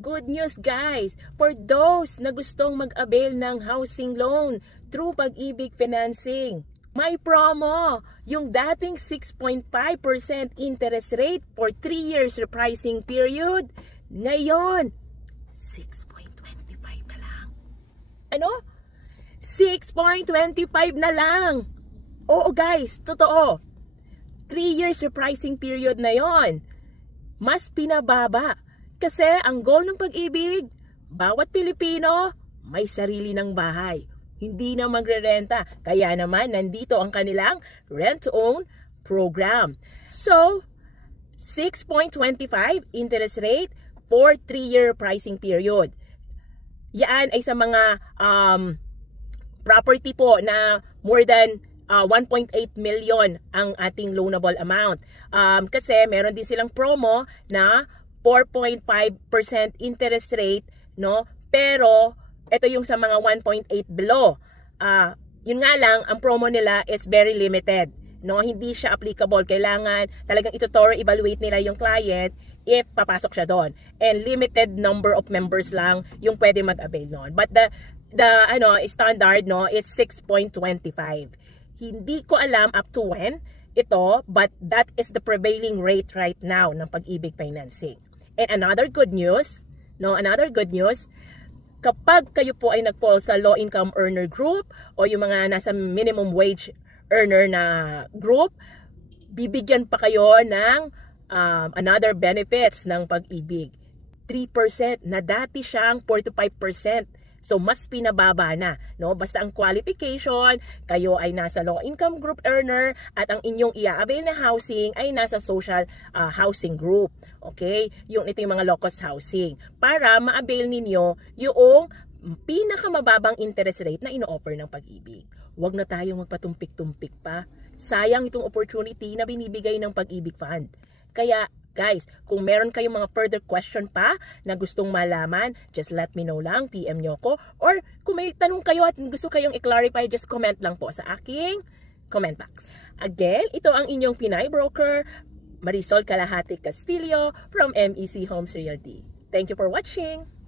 Good news guys, for those na gustong mag-avail ng housing loan through Pag-ibig Financing. May promo, yung dating 6.5% interest rate for 3 years repricing period, ngayon 6.25 na lang. Ano? 6.25 na lang. Oo guys, totoo. 3 years repricing period na yon. Mas pinababa. Kasi ang goal ng Pag-ibig, bawat Pilipino may sarili ng bahay. Hindi na magre-renta. Kaya naman nandito ang kanilang rent-to-own program. So, 6.25 interest rate for 3-year pricing period. Yan ay sa mga property po na more than 1.8 million ang ating loanable amount. Kasi meron din silang promo na 4.5% interest rate, no? Pero ito yung sa mga 1.8 below. Yun nga lang, ang promo nila is very limited, no? Hindi siya applicable. Kailangan talagang ito-thorough evaluate nila yung client if papasok siya doon. And limited number of members lang yung pwede mag-avail noon. But the standard, no, it's 6.25. Hindi ko alam up to when ito, but that is the prevailing rate right now ng Pag-ibig Financing. And another good news, kapag kayo po ay nag-fall sa low income earner group o yung mga nasa minimum wage earner na group, bibigyan pa kayo ng another benefits ng Pag-ibig. 3% na dati siyang 4 to 5%. So, mas pinababa na, no? Basta ang qualification, kayo ay nasa low-income group earner at ang inyong i-avail na housing ay nasa social housing group. Okay? Ito yung mga low-cost housing. Para ma-avail ninyo yung pinakamababang interest rate na ino-offer ng Pag-ibig. Huwag na tayong magpatumpik-tumpik pa. Sayang itong opportunity na binibigay ng Pag-ibig Fund. Kaya, guys, kung meron kayong mga further question pa na gustong malaman, just let me know lang, PM nyo ko. Or kung may tanong kayo at gusto kayong i-clarify, just comment lang po sa aking comment box. Again, ito ang inyong Pinay Broker, Marisol Kalahati Castillo from MEC Homes Realty. Thank you for watching!